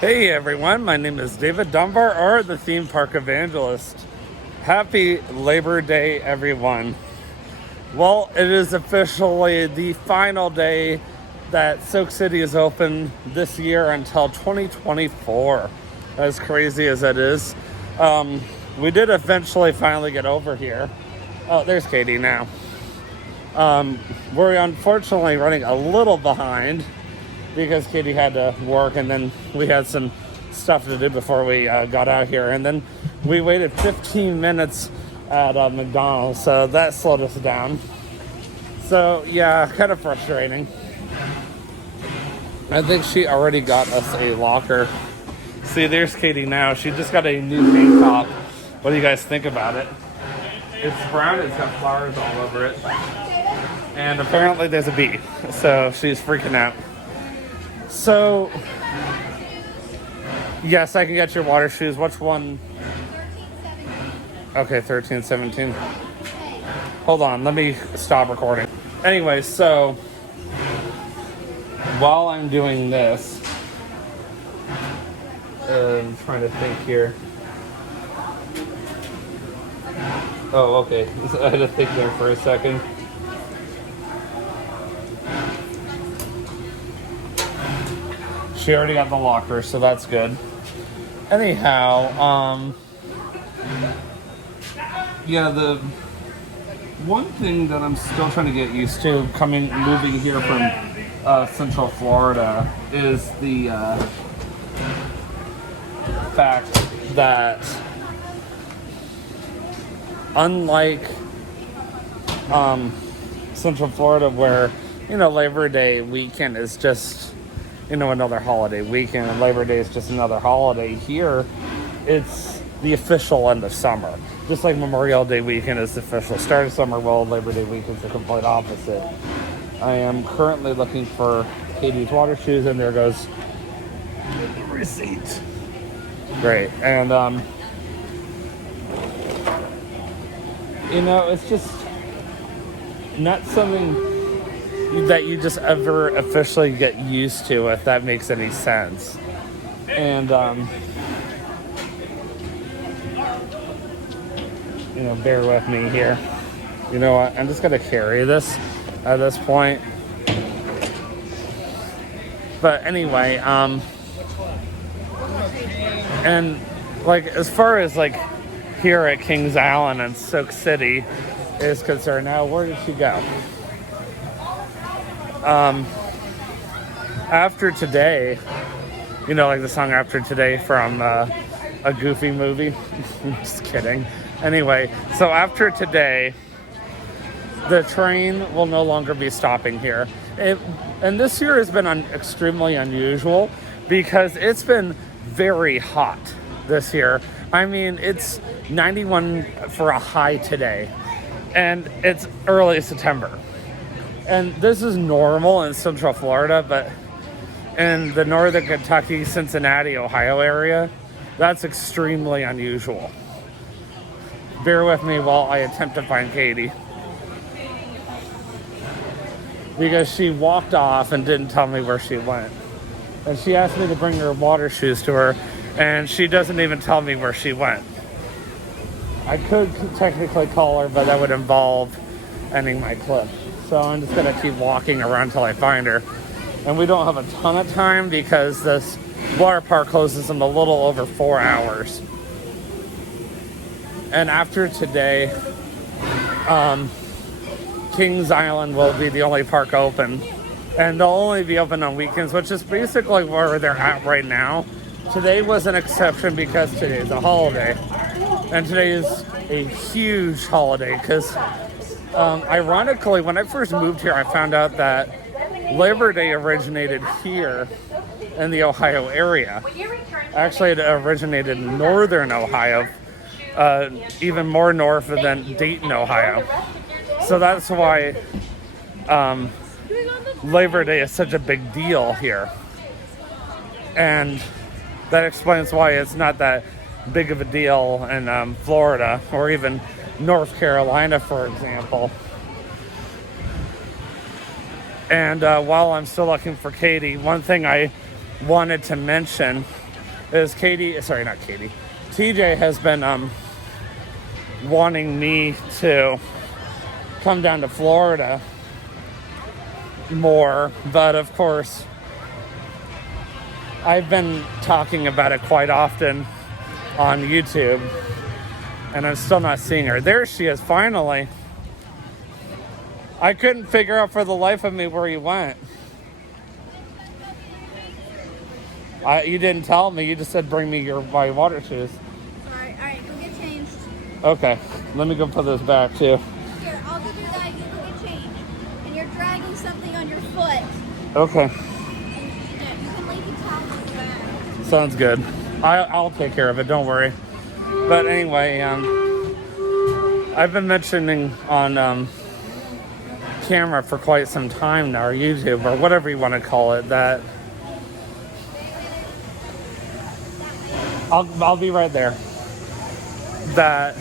Hey everyone, my name is David Dunbar, or the Theme Park Evangelist. Happy Labor Day, everyone. Well, it is officially the final day that Soak City is open this year until 2024. As crazy as that is. We did eventually finally get over here. Oh, there's Katie now. We're unfortunately running a little behind because Katie had to work, and then we had some stuff to do before we got out here. And then we waited 15 minutes at McDonald's, so that slowed us down. So, yeah, kind of frustrating. I think she already got us a locker. See, there's Katie now. She just got a new paint top. What do you guys think about it? It's brown, it's got flowers all over it. And apparently there's a bee, so she's freaking out. So, yes, I can get your water shoes. Which one? Okay, 13, 17. Hold on, let me stop recording. Anyway, so, while I'm doing this, I'm trying to think here. Oh, okay. I had to think there for a second. She already got the locker, so that's good. Anyhow, yeah, the one thing that I'm still trying to get used to moving here from Central Florida is the fact that unlike Central Florida, where, Labor Day weekend is just, another holiday weekend, and Labor Day is just another holiday. Here, it's the official end of summer. Just like Memorial Day weekend is the official start of summer, well, Labor Day weekend is the complete opposite. I am currently looking for Katie's water shoes, and there goes the receipt. Great. And, it's just not something that you just ever officially get used to, if that makes any sense. And, bear with me here. You know what? I'm just going to carry this at this point. But anyway, and, as far as, here at Kings Island and Soak City is concerned, now, where did she go? After today, like the song After Today from a Goofy movie. Just kidding. Anyway, so after today, the train will no longer be stopping here. And this year has been extremely unusual because it's been very hot this year. I mean, it's 91 for a high today, and it's early September. And this is normal in Central Florida, but in the northern Kentucky, Cincinnati, Ohio area, that's extremely unusual. Bear with me while I attempt to find Katie, because she walked off and didn't tell me where she went. And she asked me to bring her water shoes to her, and she doesn't even tell me where she went. I could technically call her, but that would involve ending my clip. So I'm just going to keep walking around till I find her. And we don't have a ton of time because this water park closes in a little over 4 hours. And after today, Kings Island will be the only park open. And they'll only be open on weekends, which is basically where they're at right now. Today was an exception because today is a holiday. And today is a huge holiday because, ironically, when I first moved here, I found out that Labor Day originated here in the Ohio area. Actually, it originated in northern Ohio, even more north than Dayton, Ohio. So that's why Labor Day is such a big deal here. And that explains why it's not that big of a deal in Florida or even North Carolina, for example. And while I'm still looking for Katie, one thing I wanted to mention is Katie, sorry, not Katie, TJ has been wanting me to come down to Florida more, but of course I've been talking about it quite often on YouTube, and I'm still not seeing her. There she is, finally. I couldn't figure out for the life of me where you went. You didn't tell me. You just said bring me my water shoes. Sorry. All right, go get changed. Okay, let me go put this back too. Here, I'll go do that. You go get changed. And you're dragging something on your foot. Okay, And you can leave the towel on the back. sounds good. I'll take care of it. Don't worry. But anyway, I've been mentioning on camera for quite some time now, or YouTube, or whatever you want to call it, that I'll be right there. That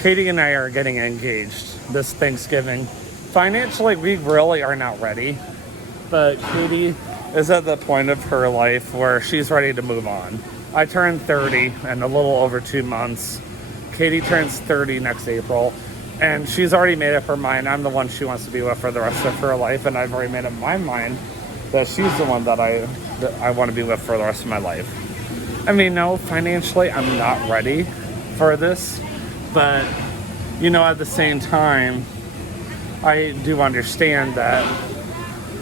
Katie and I are getting engaged this Thanksgiving. Financially, we really are not ready, but Katie is at the point of her life where she's ready to move on. I turned 30 in a little over 2 months. Katie turns 30 next April, and she's already made up her mind. I'm the one she wants to be with for the rest of her life, and I've already made up my mind that she's the one that I want to be with for the rest of my life. I mean, no, financially, I'm not ready for this, but, at the same time, I do understand that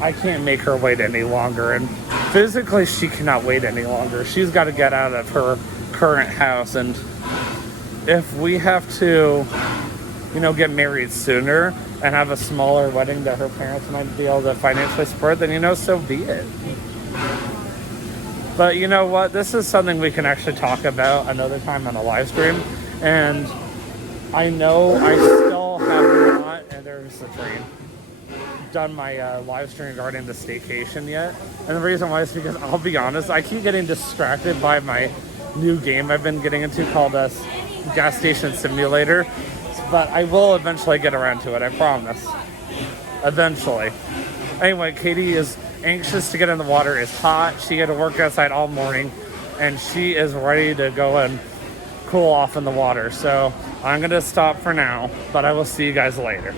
I can't make her wait any longer, and physically, she cannot wait any longer. She's got to get out of her current house, and if we have to, get married sooner and have a smaller wedding that her parents might be able to financially support, then, so be it. But you know what? This is something we can actually talk about another time on a live stream. And I know I still have not, and there's the train, done my live stream regarding the staycation yet. And the reason why is because, I'll be honest, I keep getting distracted by my new game I've been getting into called Gas Station Simulator. But I will eventually get around to it, I promise. Eventually. Anyway, Katie is anxious to get in the water. It's hot. She had to work outside all morning, and she is ready to go and cool off in the water. So I'm going to stop for now, but I will see you guys later.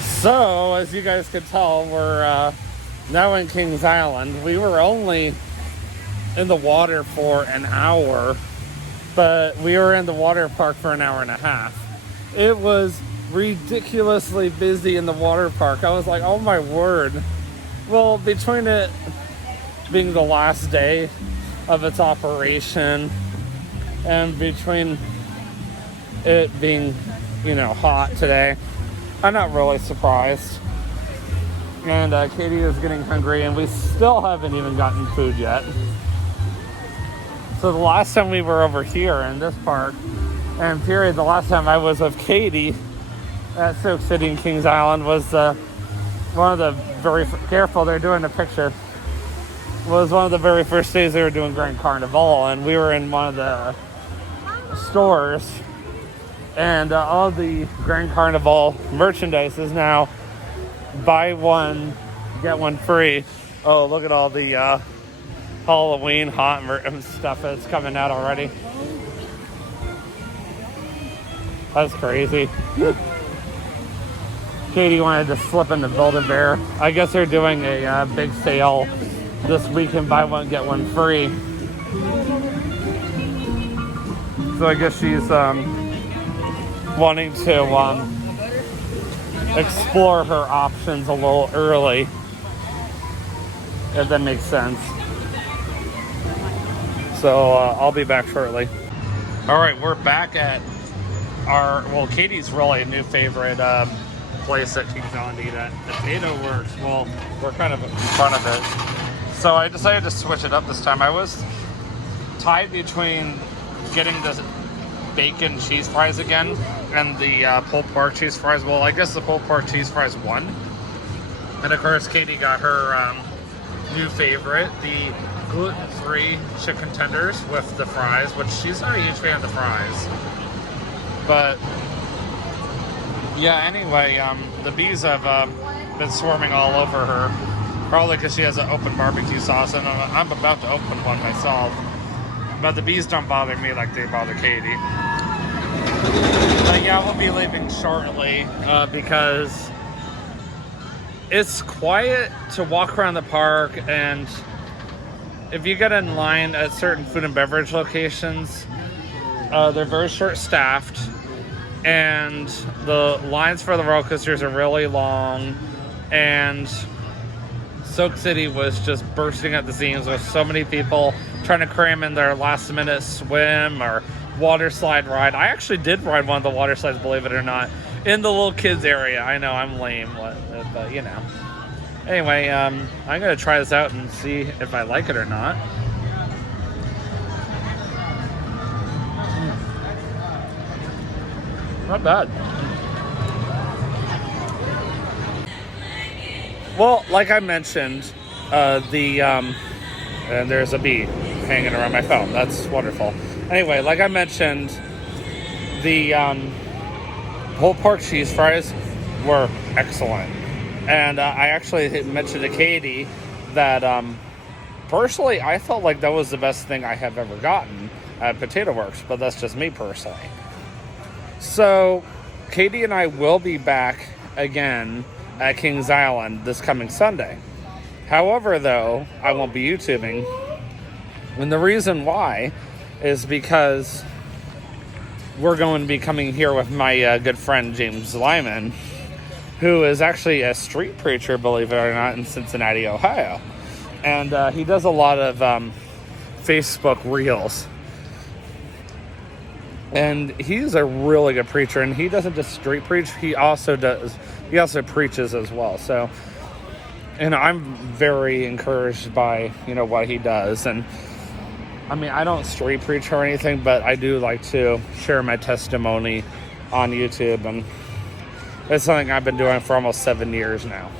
So, as you guys can tell, we're now in Kings Island. We were only in the water for an hour, but we were in the water park for an hour and a half. It was ridiculously busy in the water park. I was like, oh my word. Well, between it being the last day of its operation and between it being, hot today, I'm not really surprised. And Katie is getting hungry, and we still haven't even gotten food yet. So the last time we were over here in this park, and period, the last time I was with Katie at Soak City in Kings Island was one of the very, careful, they're doing a picture, was one of the very first days they were doing Grand Carnival, and we were in one of the stores, and all the Grand Carnival merchandise is now buy one, get one free. Oh, look at all the Halloween hot stuff that's coming out already. That's crazy. Katie wanted to slip in the Build-A-Bear. I guess they're doing a big sale this weekend, buy one, get one free. So I guess she's wanting to explore her options a little early, if that makes sense. So I'll be back shortly. All right, we're back at Katie's really a new favorite place at Kings Island to eat at. The Potato Works. Well, we're kind of in front of it. So I decided to switch it up this time. I was tied between getting the bacon cheese fries again and the pulled pork cheese fries. Well, I guess the pulled pork cheese fries won. And of course, Katie got her new favorite, the gluten-free chicken tenders with the fries, which she's not a huge fan of the fries. But yeah, anyway, the bees have been swarming all over her Probably because she has an open barbecue sauce, and I'm about to open one myself. But the bees don't bother me like they bother Katie. But yeah, we'll be leaving shortly because it's quiet to walk around the park, and if you get in line at certain food and beverage locations, they're very short-staffed, and the lines for the roller coasters are really long, and Soak City was just bursting at the seams with so many people trying to cram in their last-minute swim or water slide ride. I actually did ride one of the water slides, believe it or not, in the little kids area. I know I'm lame, but you know. Anyway, I'm gonna try this out and see if I like it or not. Not bad. Well, like I mentioned, and there's a bee hanging around my phone. That's wonderful. Anyway, like I mentioned, the pulled pork cheese fries were excellent. And I actually mentioned to Katie that personally, I felt like that was the best thing I have ever gotten at Potato Works, but that's just me personally. So, Katie and I will be back again at Kings Island this coming Sunday. However, though, I won't be YouTubing. And the reason why is because we're going to be coming here with my good friend James Lyman, who is actually a street preacher, believe it or not, in Cincinnati, Ohio. And he does a lot of Facebook reels. And he's a really good preacher, and he doesn't just street preach, he also preaches as well. So, and I'm very encouraged by, what he does. And I mean, I don't street preach or anything, but I do like to share my testimony on YouTube, and it's something I've been doing for almost 7 years now.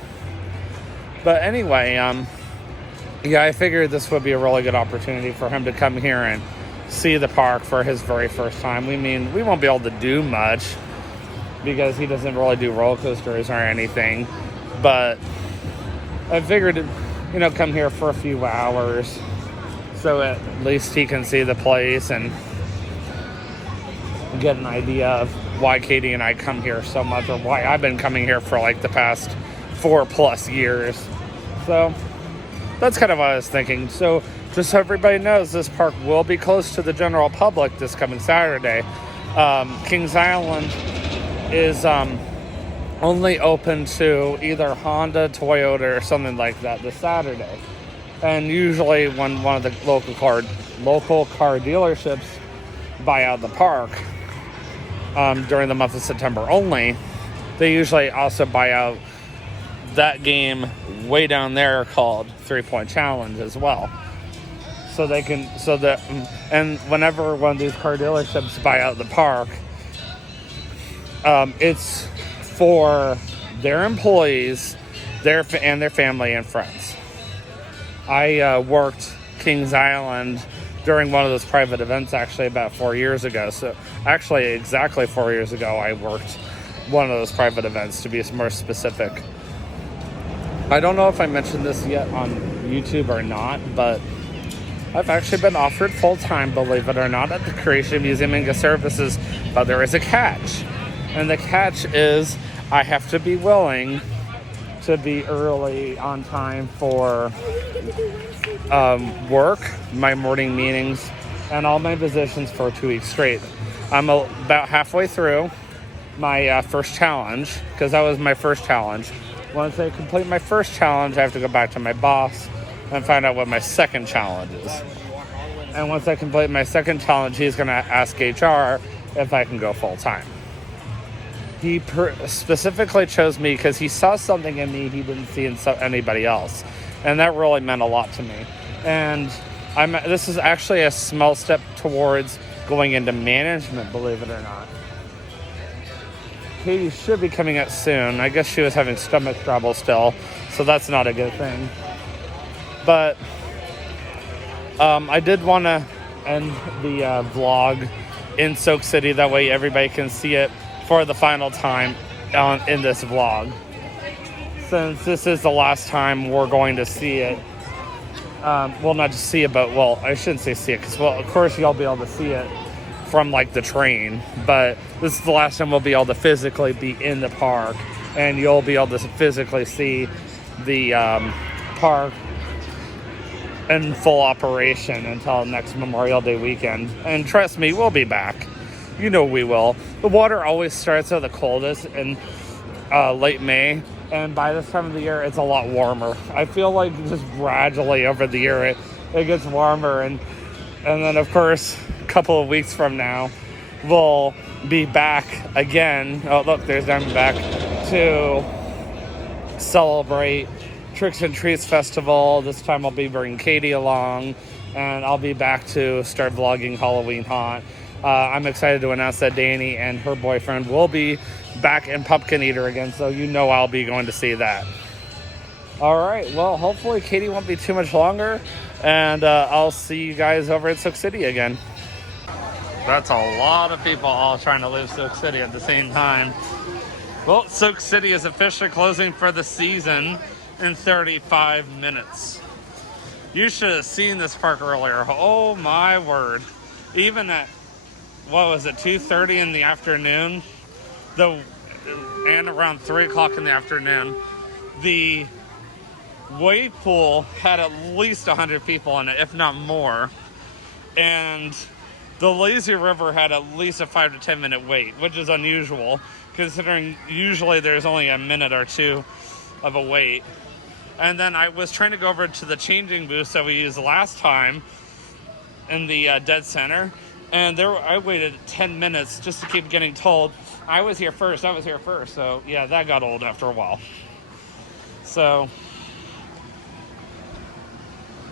But anyway, I figured this would be a really good opportunity for him to come here and see the park for his very first time. We won't be able to do much because he doesn't really do roller coasters or anything, but I figured, come here for a few hours so at least he can see the place and get an idea of why Katie and I come here so much, or why I've been coming here for like the past 4+ years. So that's kind of what I was thinking. So just so everybody knows, this park will be closed to the general public this coming Saturday. Kings Island is only open to either Honda, Toyota, or something like that this Saturday. And usually when one of the local car dealerships buy out the park during the month of September only, they usually also buy out that game way down there called 3 Point Challenge as well. And whenever one of these car dealerships buy out the park, it's for their employees, their family and friends. I worked Kings Island during one of those private events actually about 4 years ago. So actually exactly 4 years ago, I worked one of those private events, to be more specific. I don't know if I mentioned this yet on YouTube or not, but I've actually been offered full-time, believe it or not, at the Creation Museum and Guest Services, but there is a catch. And the catch is I have to be willing to be early on time for work, my morning meetings, and all my positions for 2 weeks straight. I'm about halfway through my first challenge, because that was my first challenge. Once I complete my first challenge, I have to go back to my boss and find out what my second challenge is. And once I complete my second challenge, he's going to ask HR if I can go full-time. He specifically chose me because he saw something in me he didn't see in anybody else. And that really meant a lot to me. And this is actually a small step towards going into management, believe it or not. Katie should be coming out soon. I guess she was having stomach trouble still, so that's not a good thing. But I did want to end the vlog in Soak City. That way everybody can see it for the final time in this vlog. since this is the last time we're going to see it. Well, not just see it, but, well, I shouldn't say see it, because, well, of course y'all be able to see it from, like, the train, but this is the last time we'll be able to physically be in the park, and you'll be able to physically see the park in full operation until next Memorial Day weekend. And trust me, we'll be back. You know we will. The water always starts at the coldest in late May, and by this time of the year, it's a lot warmer. I feel like just gradually over the year, it gets warmer, and then, of course, a couple of weeks from now, we'll be back again. Oh, look, there's Diamondback, to celebrate Tricks and Treats Festival. This time I'll be bringing Katie along, and I'll be back to start vlogging Halloween Haunt. I'm excited to announce that Danny and her boyfriend will be back in Pumpkin Eater again, so you know I'll be going to see that. All right, well, hopefully Katie won't be too much longer, and I'll see you guys over at Soak City again. That's a lot of people all trying to leave Soak City at the same time. Well, Soak City is officially closing for the season in 35 minutes. You should have seen this park earlier. Oh my word. Even at, what was it, 2:30 in the afternoon? And around 3 o'clock in the afternoon, the wave pool had at least 100 people in it, if not more. And the lazy river had at least a 5 to 10 minute wait, which is unusual, considering usually there's only a minute or two of a wait. And then I was trying to go over to the changing booth that we used last time in the dead center, and I waited 10 minutes just to keep getting told I was here first. So yeah, that got old after a while. So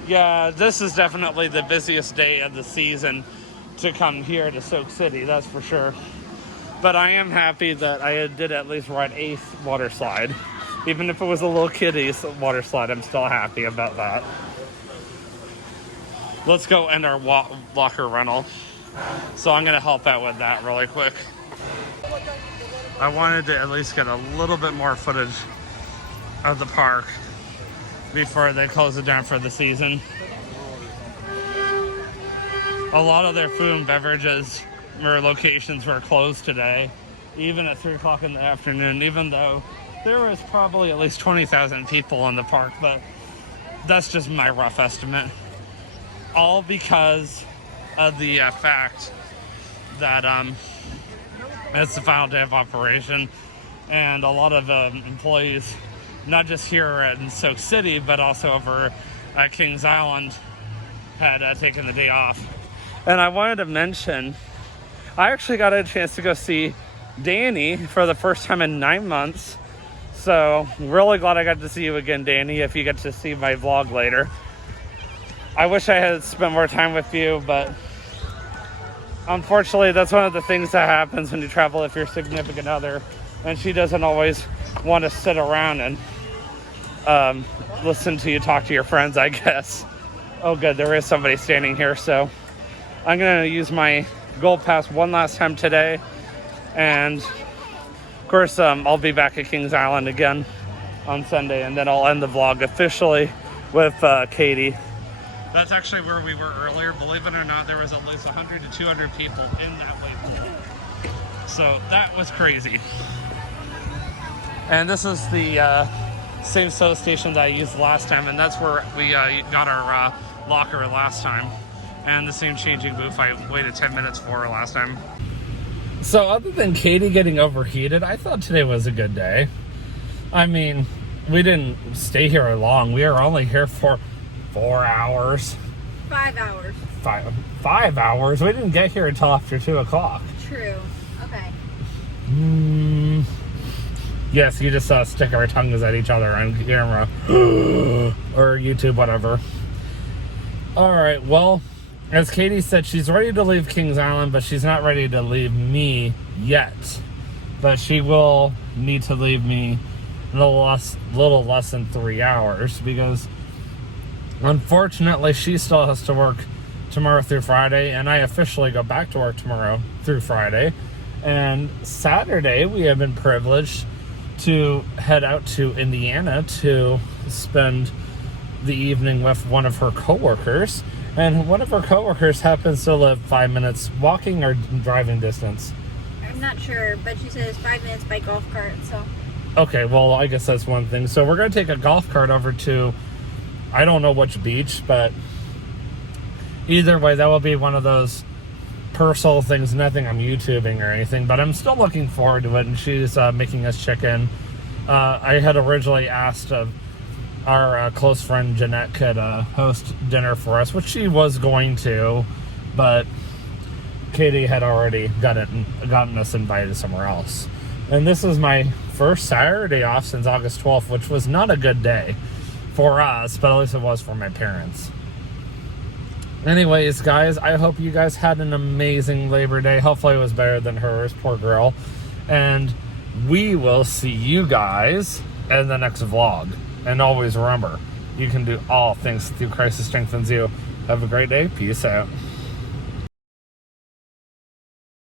yeah, this is definitely the busiest day of the season to come here to Soak City, that's for sure. But I am happy that I did at least ride a water slide. Even if it was a little kiddie's water slide, I'm still happy about that. Let's go end our locker rental. So I'm going to help out with that really quick. I wanted to at least get a little bit more footage of the park before they close it down for the season. A lot of their food and beverages or locations were closed today, even at 3 o'clock in the afternoon, even though there was probably at least 20,000 people in the park, but that's just my rough estimate. All because of the fact that it's the final day of operation, and a lot of employees, not just here in Soak City, but also over at Kings Island, had taken the day off. And I wanted to mention, I actually got a chance to go see Danny for the first time in 9 months. So, really glad I got to see you again, Danny, if you get to see my vlog later. I wish I had spent more time with you, but unfortunately, that's one of the things that happens when you travel with your significant other, and she doesn't always want to sit around and listen to you talk to your friends, I guess. Oh, good, there is somebody standing here, so I'm going to use my Gold Pass one last time today, and of course, I'll be back at Kings Island again on Sunday, and then I'll end the vlog officially with Katie. That's actually where we were earlier. Believe it or not, there was at least 100 to 200 people in that wave pool. So that was crazy. And this is the same soda station that I used last time, and that's where we got our locker last time. And the same changing booth I waited 10 minutes for last time. So other than Katie getting overheated, I thought today was a good day. I mean, we didn't stay here long. We were only here for 4 hours. 5 hours. 5 hours? We didn't get here until after 2 o'clock. True. Okay. Yes, you just stick our tongues at each other on camera. Or YouTube, whatever. Alright, well, as Katie said, she's ready to leave Kings Island, but she's not ready to leave me yet. But she will need to leave me a little less than 3 hours, because unfortunately she still has to work tomorrow through Friday, and I officially go back to work tomorrow through Friday. And Saturday we have been privileged to head out to Indiana to spend the evening with one of her coworkers. And one of her coworkers happens to live 5 minutes walking or driving distance. I'm not sure, but she says 5 minutes by golf cart, so. Okay, well, I guess that's one thing. So we're going to take a golf cart over to, I don't know which beach, but either way, that will be one of those personal things. Nothing I'm YouTubing or anything, but I'm still looking forward to it. And she's making us chicken. I had originally asked our close friend Jeanette could host dinner for us, which she was going to, but Katie had already gotten us invited somewhere else. And this is my first Saturday off since August 12th, which was not a good day for us, but at least it was for my parents. Anyways, guys, I hope you guys had an amazing Labor Day. Hopefully it was better than hers, poor girl. And we will see you guys in the next vlog. And always remember, you can do all things through Christ who strengthens you. Have a great day. Peace out.